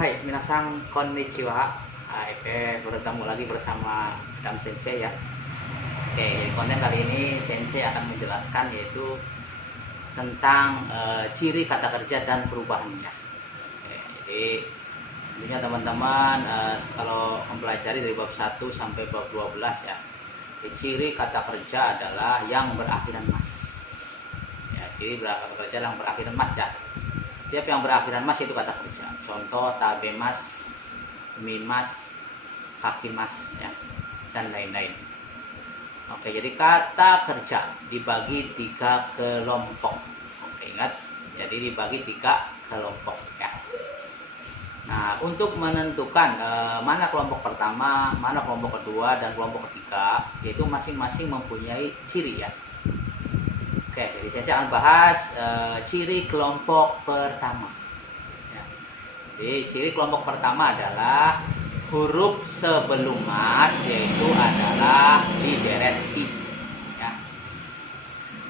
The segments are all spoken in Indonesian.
Hai, minasan konnichiwa. Oke, bertemu lagi bersama Adam Sensei ya. Oke, konten kali ini Sensei akan menjelaskan yaitu tentang ciri kata kerja dan perubahannya. Oke, jadi tentunya teman-teman kalau mempelajari dari bab 1 sampai bab 12 ya. Ciri kata kerja adalah yang berakhiran mas. Ya, ciri kata kerja yang berakhiran mas ya. Setiap yang berakhiran mas itu kata kerja. Contoh tabemas, mimas, kakimas ya, dan lain-lain. Oke, jadi kata kerja dibagi 3 kelompok. Oke, ingat, jadi dibagi 3 kelompok ya. Nah, untuk menentukan mana kelompok pertama, mana kelompok kedua, dan kelompok ketiga, yaitu masing-masing mempunyai ciri ya. Oke, jadi saya akan bahas ciri kelompok pertama. Ya. Jadi ciri kelompok pertama adalah huruf sebelum mas, yaitu adalah di deret I. Ya.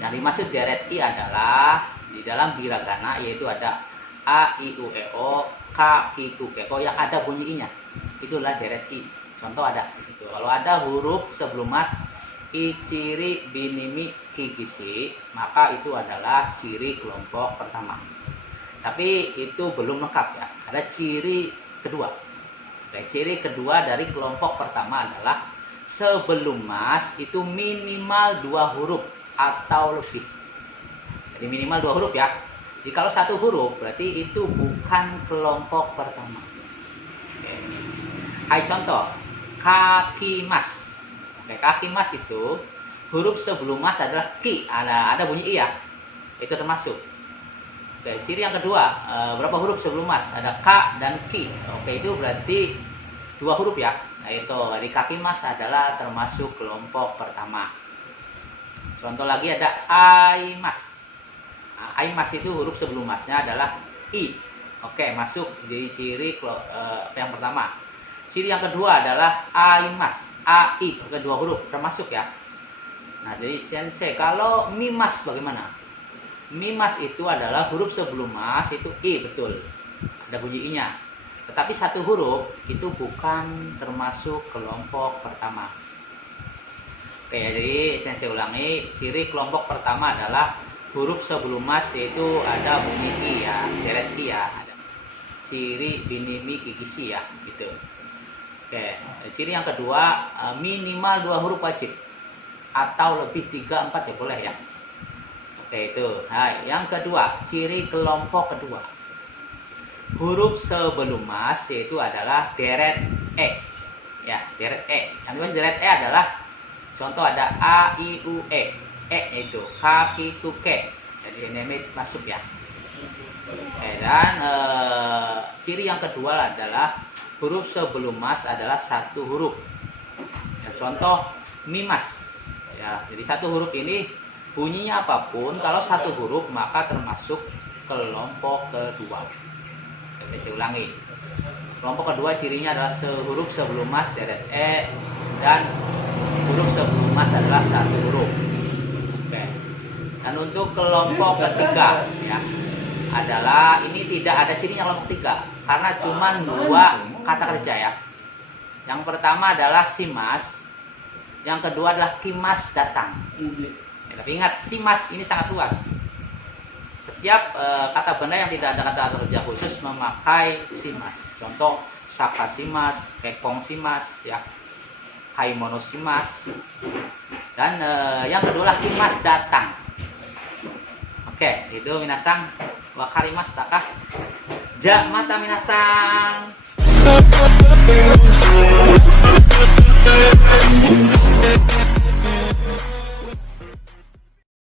Yang dimaksud deret I adalah di dalam hiragana, yaitu ada A, I, U, E, O, K, Ki, Ku, Ke, Ko yang ada bunyi I-nya. Itulah deret I. Contoh ada itu. Kalau ada huruf sebelum mas I, ciri, binimi, kikisi, maka itu adalah ciri kelompok pertama. Tapi itu belum lengkap ya. Ada ciri kedua. Oke, ciri kedua dari kelompok pertama adalah sebelum mas itu minimal 2 huruf atau lebih. Jadi minimal 2 huruf ya. Jadi kalau 1 huruf berarti itu bukan kelompok pertama. Oke. Hai contoh, kaki mas. Oke, kaki mas itu huruf sebelum mas adalah ki, ada bunyi i ya, itu termasuk. Oke, ciri yang kedua, berapa huruf sebelum mas? Ada k dan ki. Oke, itu berarti 2 huruf ya. Nah itu, di kaki mas adalah termasuk kelompok pertama. Contoh lagi ada ai mas. Nah, ai mas itu huruf sebelum masnya adalah i. Oke, masuk di ciri yang pertama. Ciri yang kedua adalah ai mas. AI, oke, 2 huruf termasuk ya. Nah, jadi sensei, kalau mimas bagaimana? Mimas itu adalah huruf sebelum mas itu i, betul. Ada bunyi i-nya. Tetapi 1 huruf itu bukan termasuk kelompok pertama. Oke, jadi sensei ulangi, ciri kelompok pertama adalah huruf sebelum mas yaitu ada bunyi i ya, deret i ya. Ada ciri binimi kikisi ya, gitu. Oke, ciri yang kedua minimal 2 huruf wajib atau lebih 3, 4 ya boleh ya. Oke itu. Nah, yang kedua, ciri kelompok kedua. Huruf sebelum mas yaitu adalah deret e. Ya, deret e. Yang dimaksud deret e adalah contoh ada a, i, u, e. E itu k, ki, ku, ke. Jadi ini masuk ya. Oke, dan ciri yang kedua adalah huruf sebelum mas adalah 1 huruf. Ya, contoh mimas. Ya, jadi 1 huruf ini bunyinya apapun, kalau 1 huruf maka termasuk kelompok kedua. Ya, saya ulangi. Kelompok kedua cirinya adalah huruf sebelum mas deret e dan huruf sebelum mas adalah 1 huruf. Oke. Dan untuk kelompok ketiga ya adalah ini tidak ada cirinya kelompok 3 karena cuma 2 kata kerja ya. Yang pertama adalah simas, yang kedua adalah kimas datang. Ya, tapi ingat simas ini sangat luas. Setiap kata benda yang tidak ada kata kerja khusus memakai simas. Contoh sakasimas, kekongsimas ya, kaimonosimas. Dan yang kedua adalah kimas datang. Oke, itu minasang wakarimashita kah? Ja mata minasang.